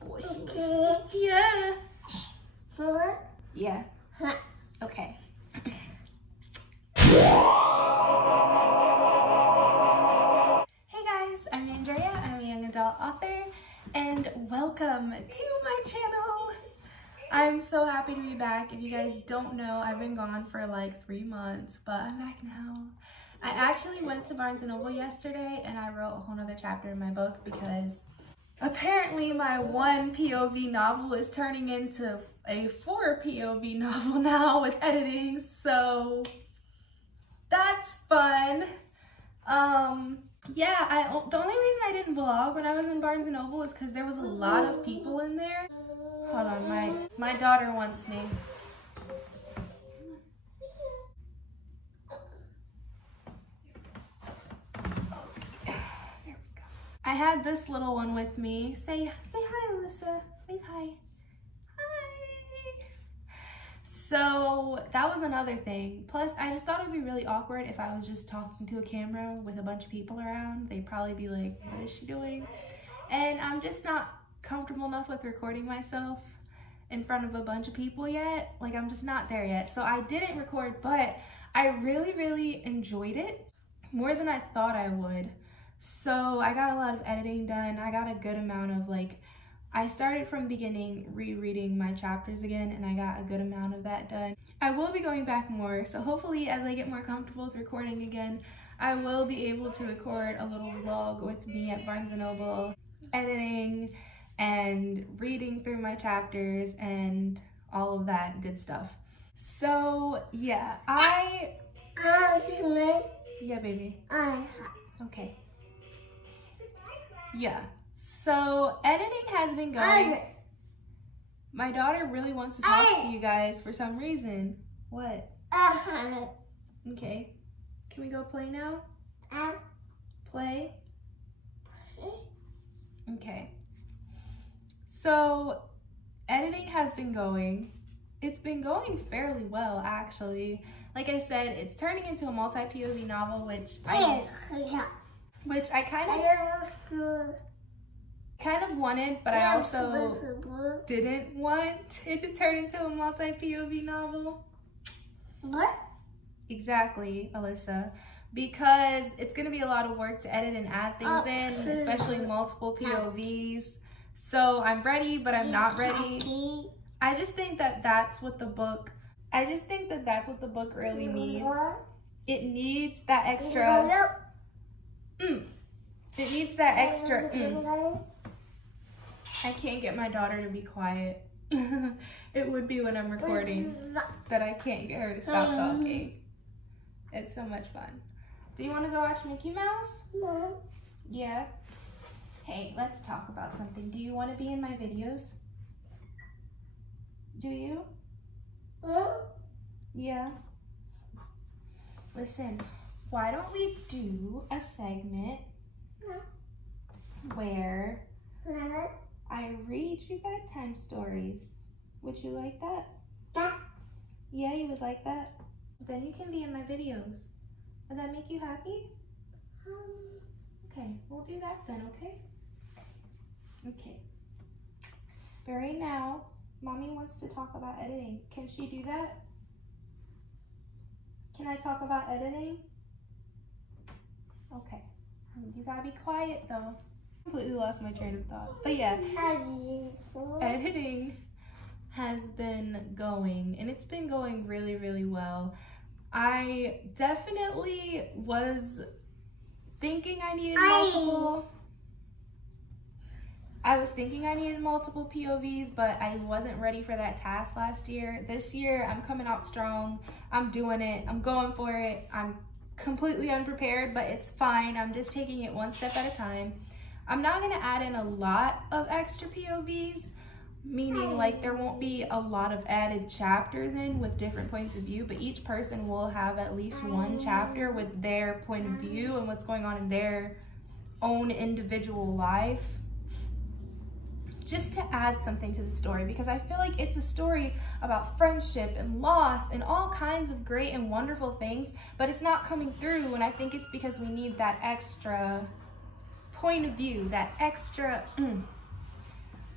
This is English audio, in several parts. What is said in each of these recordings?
Squishy. Yeah. Yeah. Okay. Hey guys, I'm Andrea. I'm a young adult author, and welcome to my channel. I'm so happy to be back. If you guys don't know, I've been gone for like 3 months, but I'm back now. I actually went to Barnes & Noble yesterday and I wrote a whole nother chapter in my book because apparently my 1 POV novel is turning into a 4 POV novel now with editing, so that's fun. Yeah, the only reason I didn't vlog when I was in Barnes & Noble is because there was a lot of people in there. Hold on, my daughter wants me. I had this little one with me. Say hi, Alyssa. Wave hi. Hi. So that was another thing. Plus, I just thought it would be really awkward if I was just talking to a camera with a bunch of people around. They'd probably be like, what is she doing? And I'm just not comfortable enough with recording myself in front of a bunch of people yet. Like, I'm just not there yet. So I didn't record, but I really enjoyed it more than I thought I would. So I got a lot of editing done. I got a good amount of I started from the beginning rereading my chapters again, and I got a good amount of that done. I will be going back more, so hopefully as I get more comfortable with recording again, I will be able to record a little vlog with me at Barnes & Noble, editing and reading through my chapters and all of that good stuff. So yeah, yeah, baby. Okay. Yeah, so editing has been going. My daughter really wants to talk to you guys for some reason. What? Okay. Can we go play now? Play? Okay. So editing has been going. It's been going fairly well, actually. Like I said, it's turning into a multi-POV novel, which I kind of wanted, but I also didn't want it to turn into a multi-POV novel. What? Exactly, Alyssa. Because it's going to be a lot of work to edit and add things in, especially multiple POVs. So I'm ready, but I'm not ready. I just think that that's what the book really needs. It needs that extra. It needs that extra. I can't get my daughter to be quiet. It would be when I'm recording that I can't get her to stop talking. It's so much fun. Do you want to go watch Mickey Mouse? No. Yeah? Hey, let's talk about something. Do you want to be in my videos? Do you? Yeah. Listen, why don't we do a segment where I read you bedtime stories? Would you like that? Yeah, you would like that? Then you can be in my videos. Would that make you happy? Okay, we'll do that then, okay? Okay. But right now, Mommy wants to talk about editing. Can she do that? Can I talk about editing? Okay. You gotta be quiet though. Completely lost my train of thought. But yeah, editing has been going, and it's been going really well. I definitely was thinking I needed multiple. I was thinking I needed multiple POVs, but I wasn't ready for that task last year. This year, I'm coming out strong. I'm doing it. I'm going for it. I'm completely unprepared, but it's fine. I'm just taking it one step at a time. I'm not going to add in a lot of extra POVs, meaning like there won't be a lot of added chapters in with different points of view, but each person will have at least one chapter with their point of view and what's going on in their own individual life, just to add something to the story, because I feel like it's a story about friendship and loss and all kinds of great and wonderful things, but it's not coming through, and I think it's because we need that extra point of view, that extra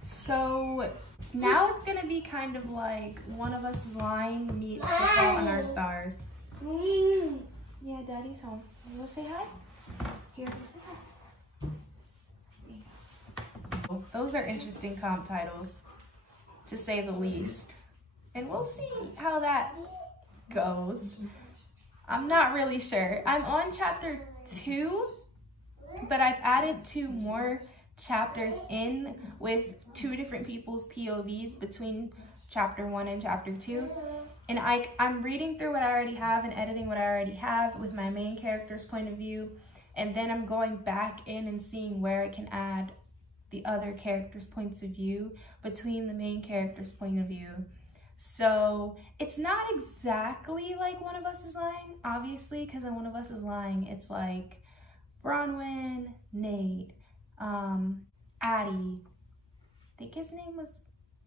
So now it's gonna be kind of like One of Us is Lying meets The Fault in Our Stars. Yeah, Daddy's home. You wanna say hi? Here, say hi. There you go. Those are interesting comp titles, to say the least. And we'll see how that goes. I'm not really sure. I'm on chapter 2, but I've added 2 more chapters in with 2 different people's POVs between chapter 1 and chapter 2. And I'm reading through what I already have and editing what I already have with my main character's point of view. And then I'm going back in and seeing where I can add the other characters' points of view between the main character's point of view. So it's not exactly like One of Us is Lying, obviously, because in One of Us is Lying, it's like Bronwyn, Nate, Addie. I think his name was,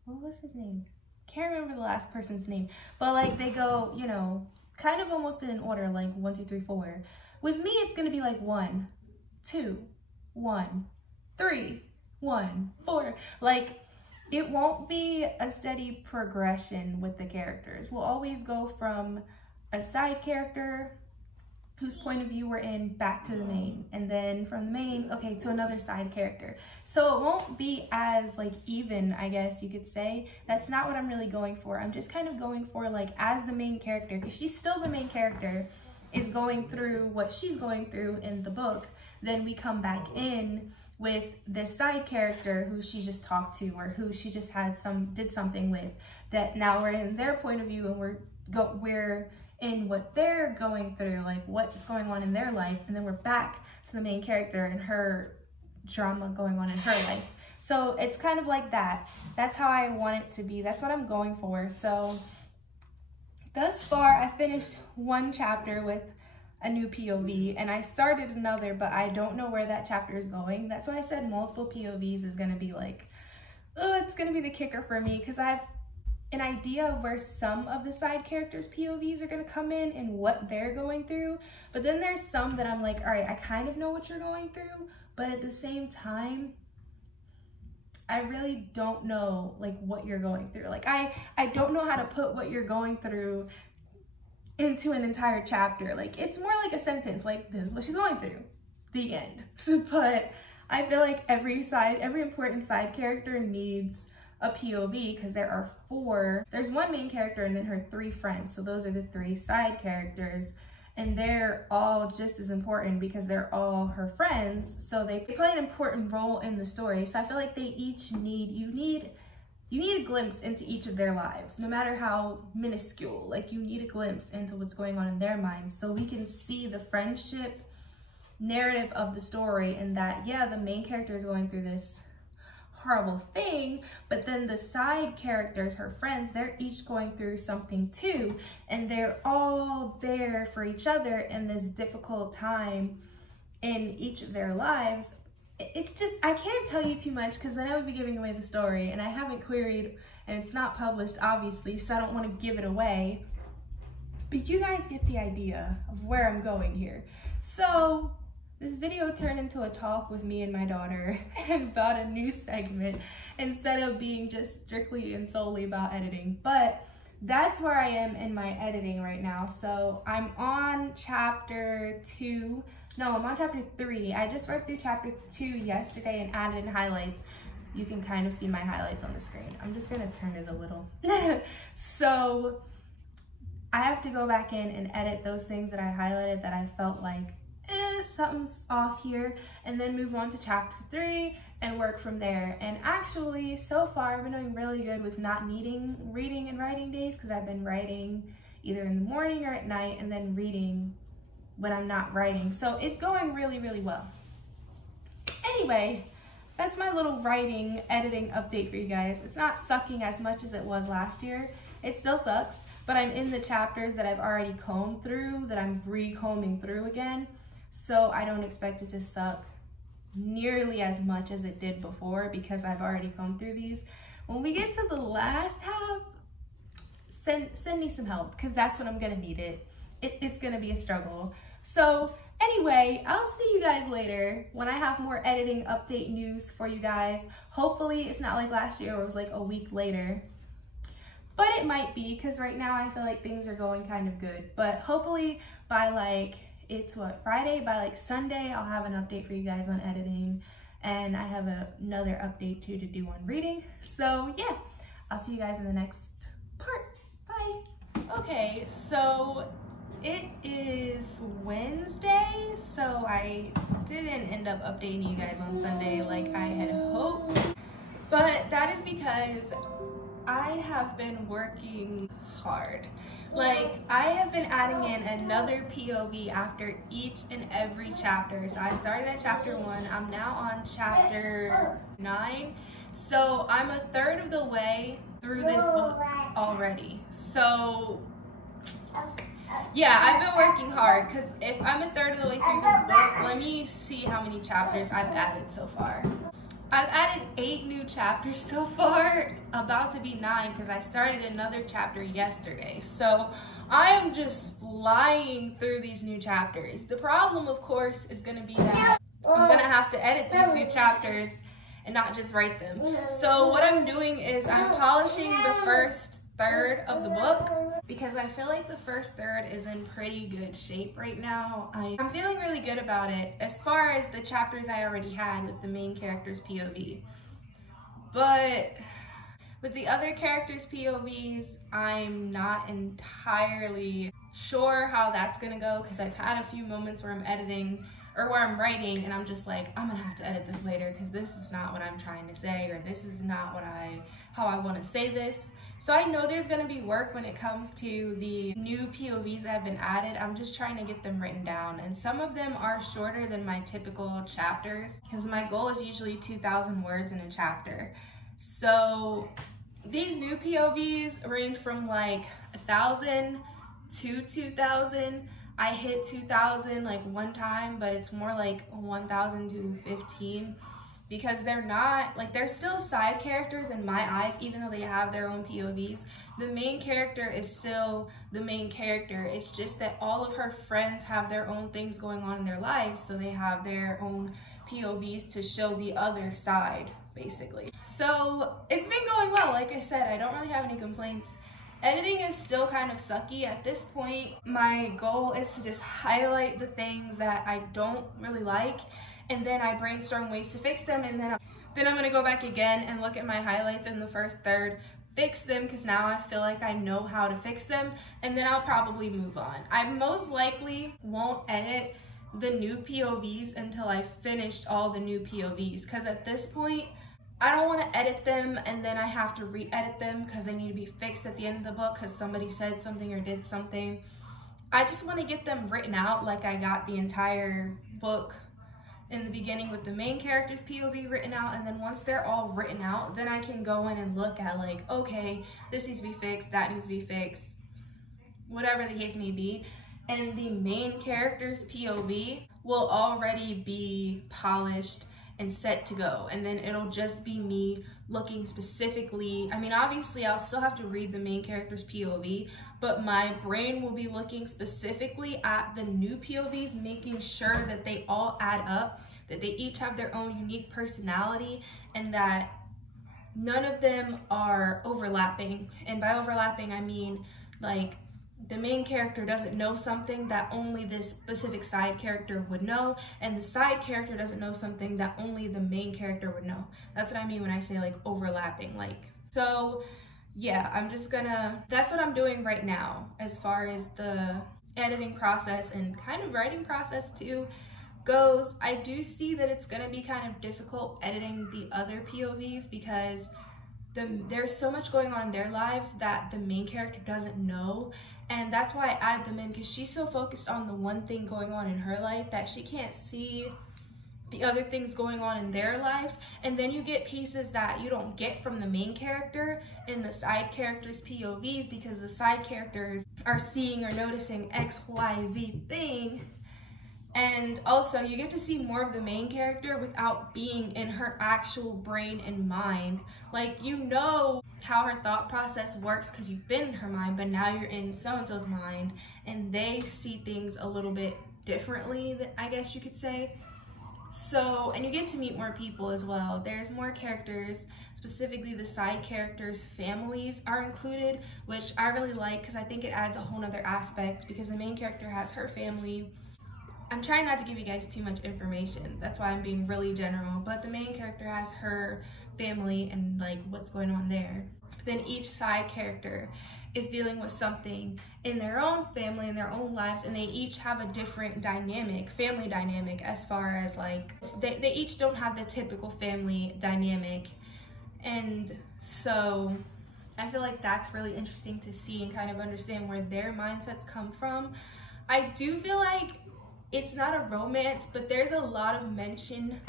what was his name? Can't remember the last person's name, but like they go, you know, kind of almost in an order, like 1, 2, 3, 4. With me, it's gonna be like 1, 2, 1, 3, 1, 4. Like, it won't be a steady progression with the characters. We'll always go from a side character whose point of view we're in back to the main, and then from the main, okay, to another side character. So it won't be as like even, I guess you could say. That's not what I'm really going for. I'm just kind of going for like as the main character, because she's still the main character, is going through what she's going through in the book. Then we come back in with this side character who she just talked to, or who she just had did something with, that now we're in their point of view and we're in what they're going through, like what's going on in their life, and then we're back to the main character and her drama going on in her life. So it's kind of like that. That's how I want it to be. That's what I'm going for. So thus far, I finished 1 chapter with a new POV, and I started another, but I don't know where that chapter is going. That's why I said multiple POVs is gonna be like, oh, it's gonna be the kicker for me, because I have an idea of where some of the side characters' POVs are gonna come in and what they're going through. But then there's some that I'm like, all right, I kind of know what you're going through, but at the same time, I really don't know like what you're going through. Like I don't know how to put what you're going through into an entire chapter. Like it's more like a sentence, like this is what she's going through, the end. But I feel like every important side character needs a POV, because there are 4. There's 1 main character and then her 3 friends. So those are the 3 side characters, and they're all just as important because they're all her friends. So they play an important role in the story. So I feel like they each need, you need a glimpse into each of their lives, no matter how minuscule. Like you need a glimpse into what's going on in their minds, so we can see the friendship narrative of the story, and that, yeah, the main character is going through this horrible thing, but then the side characters, her friends, they're each going through something too, and they're all there for each other in this difficult time in each of their lives. It's just, I can't tell you too much because then I would be giving away the story, and I haven't queried and it's not published obviously, so I don't want to give it away, but you guys get the idea of where I'm going here. So this video turned into a talk with me and my daughter about a new segment instead of being just strictly and solely about editing. But that's where I am in my editing right now. So I'm on chapter 2. No, I'm on chapter 3. I just read through chapter 2 yesterday and added in highlights. You can kind of see my highlights on the screen. I'm just gonna turn it a little. So I have to go back in and edit those things that I highlighted that I felt like, something's off here, and then move on to chapter 3 and work from there. And actually, so far, I've been doing really good with not needing reading and writing days, because I've been writing either in the morning or at night, and then reading when I'm not writing. So it's going really, really well. Anyway, that's my little writing, editing update for you guys. It's not sucking as much as it was last year. It still sucks, but I'm in the chapters that I've already combed through, that I'm re-combing through again. So I don't expect it to suck nearly as much as it did before, because I've already combed through these. When we get to the last half, send me some help, because that's when I'm gonna need it. It's gonna be a struggle. So Anyway, I'll see you guys later when I have more editing update news for you guys. Hopefully it's not like last year where it was like a week later. But it might be, because right now I feel like things are going kind of good. But hopefully by like, it's what, Friday? By like Sunday, I'll have an update for you guys on editing. And I have another update too to do on reading. So yeah, I'll see you guys in the next part. Bye. Okay, so it is Wednesday, so I didn't end up updating you guys on Sunday like I had hoped. But that is because I have been working hard. Like, I have been adding in another POV after each and every chapter. So I started at chapter 1, I'm now on chapter 9. So I'm a third of the way through this book already. So yeah, I've been working hard, because if I'm a third of the way through this book, let me see how many chapters I've added so far. I've added 8 new chapters so far, about to be 9, because I started another chapter yesterday. So I am just flying through these new chapters. The problem, of course, is going to be that I'm going to have to edit these new chapters and not just write them. So what I'm doing is I'm polishing the first third of the book, because I feel like the first third is in pretty good shape right now. I'm feeling really good about it as far as the chapters I already had with the main character's POV. But with the other characters' POVs, I'm not entirely sure how that's gonna go, because I've had a few moments where I'm editing or where I'm writing and I'm just like, I'm gonna have to edit this later because this is not what I'm trying to say, or this is not how I want to say this. So I know there's gonna be work when it comes to the new POVs that have been added. I'm just trying to get them written down, and some of them are shorter than my typical chapters, because my goal is usually 2,000 words in a chapter. So these new POVs range from like 1,000 to 2,000. I hit 2,000 like one time, but it's more like 1,000 to 15. Because they're not, like, they're still side characters in my eyes, even though they have their own POVs. The main character is still the main character. It's just that all of her friends have their own things going on in their lives, so they have their own POVs to show the other side, basically. So it's been going well. Like I said, I don't really have any complaints. Editing is still kind of sucky. At this point, my goal is to just highlight the things that I don't really like, and then I brainstorm ways to fix them, and then I'm gonna go back again and look at my highlights in the first third, fix them, because now I feel like I know how to fix them, and then I'll probably move on. I most likely won't edit the new POVs until I've finished all the new POVs, because at this point, I don't want to edit them and then I have to re-edit them because they need to be fixed at the end of the book because somebody said something or did something. I just want to get them written out like I got the entire book in the beginning with the main character's POV written out, and then once they're all written out, then I can go in and look at like, okay, this needs to be fixed, that needs to be fixed, whatever the case may be, and the main character's POV will already be polished and set to go, and then it'll just be me looking specifically. I mean, obviously I'll still have to read the main character's POV, but my brain will be looking specifically at the new POVs, making sure that they all add up, that they each have their own unique personality, and that none of them are overlapping. And by overlapping, I mean like the main character doesn't know something that only this specific side character would know, and the side character doesn't know something that only the main character would know. That's what I mean when I say like overlapping. Like, so yeah, that's what I'm doing right now as far as the editing process and kind of writing process too goes. I do see that it's gonna be kind of difficult editing the other POVs because there's so much going on in their lives that the main character doesn't know. And that's why I added them in, because she's so focused on the one thing going on in her life that she can't see the other things going on in their lives. And then you get pieces that you don't get from the main character in the side characters' POVs, because the side characters are seeing or noticing X, Y, Z thing. And also you get to see more of the main character without being in her actual brain and mind. Like, you know how her thought process works because you've been in her mind, but now you're in so-and-so's mind and they see things a little bit differently, I guess you could say. So, and you get to meet more people as well. There's more characters, specifically the side characters' families are included, which I really like because I think it adds a whole nother aspect, because the main character has her family. I'm trying not to give you guys too much information, that's why I'm being really general, but the main character has her family and like what's going on there. Then each side character is dealing with something in their own family, in their own lives, and they each have a different dynamic, family dynamic, as far as like, they each don't have the typical family dynamic. And so I feel like that's really interesting to see and kind of understand where their mindsets come from. I do feel like it's not a romance, but there's a lot of mention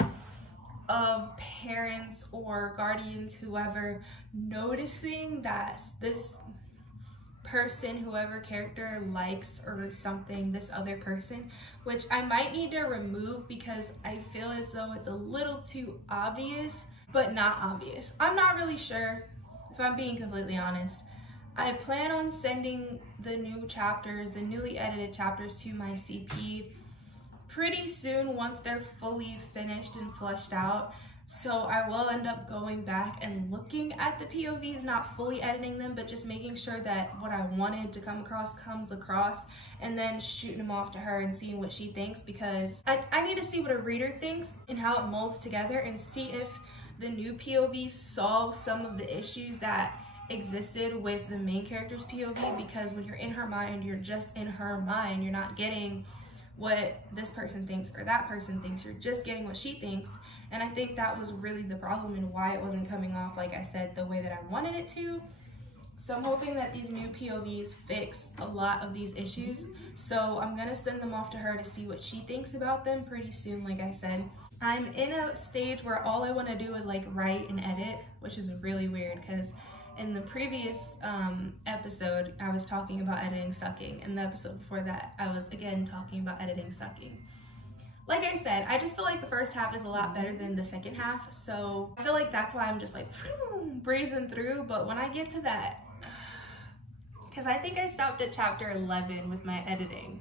of parents or guardians, whoever, noticing that this person, whoever character, likes or something this other person, which I might need to remove because I feel as though it's a little too obvious, but not obvious. I'm not really sure, if I'm being completely honest. I plan on sending the new chapters, the newly edited chapters, to my CP pretty soon once they're fully finished and fleshed out. So I will end up going back and looking at the POVs, not fully editing them, but just making sure that what I wanted to come across comes across, and then shooting them off to her and seeing what she thinks, because I need to see what a reader thinks and how it molds together, and see if the new POVs solve some of the issues that existed with the main character's POV, because when you're in her mind, you're just in her mind. You're not getting what this person thinks or that person thinks, you're just getting what she thinks. And I think that was really the problem and why it wasn't coming off, like I said, the way that I wanted it to. So I'm hoping that these new POVs fix a lot of these issues. So I'm gonna send them off to her to see what she thinks about them pretty soon. Like I said, I'm in a stage where all I want to do is like write and edit, which is really weird because in the previous episode, I was talking about editing sucking. And the episode before that, I was again talking about editing sucking. Like I said, I just feel like the first half is a lot better than the second half. So I feel like that's why I'm just like breezing through. But when I get to that, because I think I stopped at chapter 11 with my editing.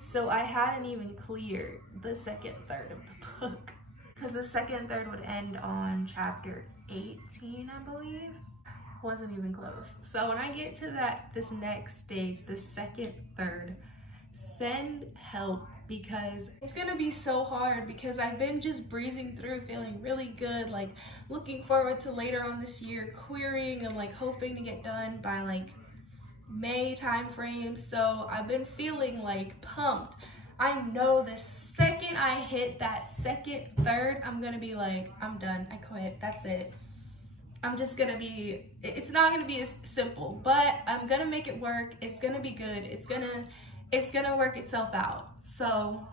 So I hadn't even cleared the second third of the book. Because the second third would end on chapter 18, I believe. Wasn't even close. So when I get to this next stage, the second third, send help, because it's gonna be so hard, because I've been just breezing through, feeling really good, like looking forward to later on this year querying. I'm like hoping to get done by like May time frame. So I've been feeling like pumped. I know the second I hit that second third, I'm gonna be like, I'm done, I quit, that's it. I'm just gonna be, it's not gonna be as simple, but I'm gonna make it work. It's gonna be good. It's gonna work itself out. So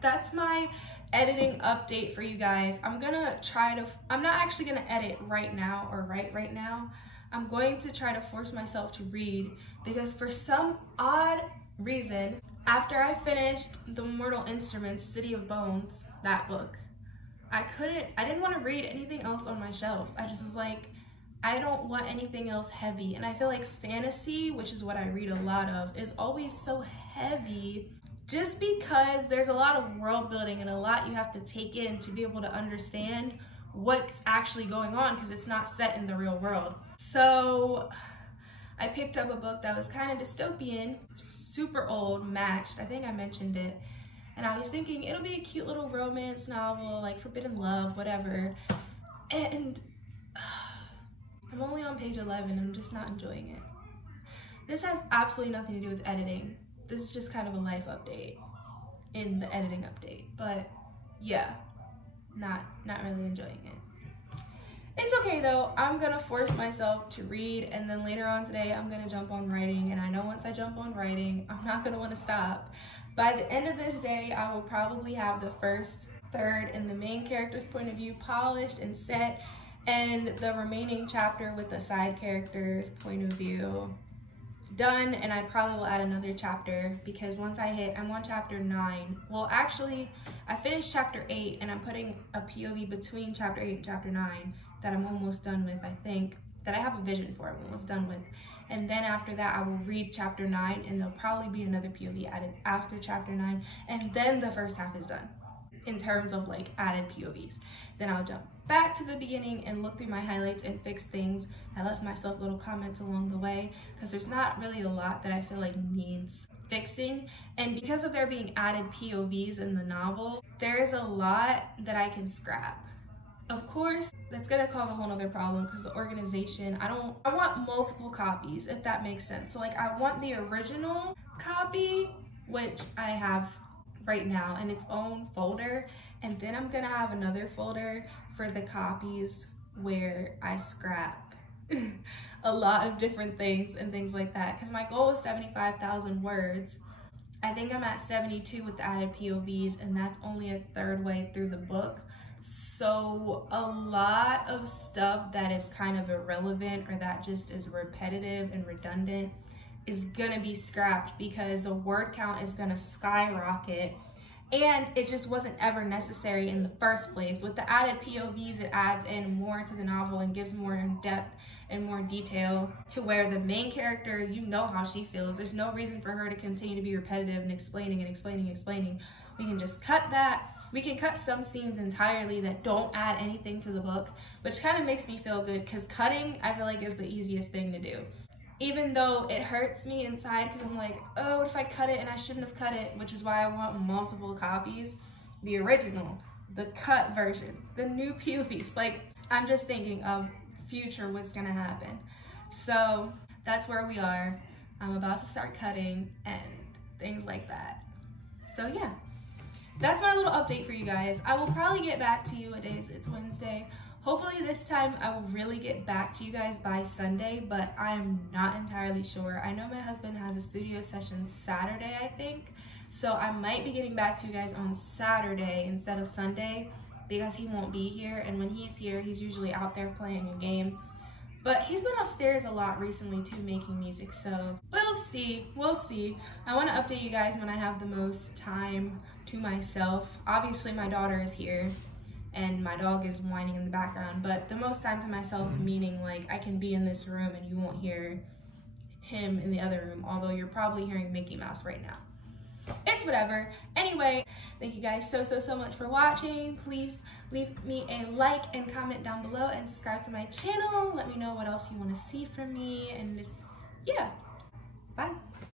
that's my editing update for you guys. I'm not actually gonna edit right now or write right now. I'm going to try to force myself to read, because for some odd reason, after I finished The Mortal Instruments, City of Bones, that book, I didn't want to read anything else on my shelves. I just was like, I don't want anything else heavy. And I feel like fantasy, which is what I read a lot of, is always so heavy, just because there's a lot of world building and a lot you have to take in to be able to understand what's actually going on, because it's not set in the real world. So I picked up a book that was kind of dystopian, super old, Matched. I think I mentioned it. And I was thinking it'll be a cute little romance novel, like forbidden love, whatever. And I'm only on page 11. I'm just not enjoying it. This has absolutely nothing to do with editing. This is just kind of a life update in the editing update. But yeah, not really enjoying it. It's okay though. I'm gonna force myself to read, and then later on today I'm gonna jump on writing. And I know once I jump on writing, I'm not gonna want to stop. By the end of this day, I will probably have the first third in the main character's point of view polished and set, and the remaining chapter with the side character's point of view done. And I probably will add another chapter, because once I'm on chapter 9. Well, actually, I finished chapter 8, and I'm putting a POV between chapter 8 and chapter 9 that I'm almost done with, I think. that I have a vision for, I'm almost done with. And then after that, I will read chapter 9, and there'll probably be another POV added after chapter 9, and then the first half is done in terms of like added POVs. Then I'll jump back to the beginning and look through my highlights and fix things. I left myself little comments along the way because there's not really a lot that I feel like needs fixing, and because of there being added POVs in the novel, there is a lot that I can scrap. Of course, that's gonna cause a whole nother problem because the organization, I want multiple copies, if that makes sense. So like I want the original copy, which I have right now, in its own folder, and then I'm gonna have another folder for the copies where I scrap a lot of different things and things like that, because my goal was 75,000 words. I think I'm at 72 with the added POVs, and that's only a third way through the book. So a lot of stuff that is kind of irrelevant or that just is repetitive and redundant is gonna be scrapped because the word count is gonna skyrocket, and it just wasn't ever necessary in the first place. With the added POVs, it adds in more to the novel and gives more in depth and more detail to where the main character, you know how she feels. There's no reason for her to continue to be repetitive and explaining and explaining and explaining. We can just cut that. We can cut some scenes entirely that don't add anything to the book, which kind of makes me feel good because cutting, I feel like, is the easiest thing to do. Even though it hurts me inside because I'm like, oh, what if I cut it and I shouldn't have cut it, which is why I want multiple copies. The original, the cut version, the new POVs. Like, I'm just thinking of future what's gonna happen. So that's where we are. I'm about to start cutting and things like that. So yeah, that's my little update for you guys. I will probably get back to you. What day is it? It's Wednesday. Hopefully this time I will really get back to you guys by Sunday, but I'm not entirely sure. I know my husband has a studio session Saturday, I think. So I might be getting back to you guys on Saturday instead of Sunday because he won't be here. And when he's here, he's usually out there playing a game. But he's been upstairs a lot recently too, making music. So we'll see, we'll see. I want to update you guys when I have the most time to myself. Obviously my daughter is here and my dog is whining in the background, but the most time to myself meaning like I can be in this room and you won't hear him in the other room, although you're probably hearing Mickey Mouse right now. It's whatever. Anyway, thank you guys so much for watching. Please leave me a like and comment down below and subscribe to my channel. Let me know what else you want to see from me, and yeah, bye.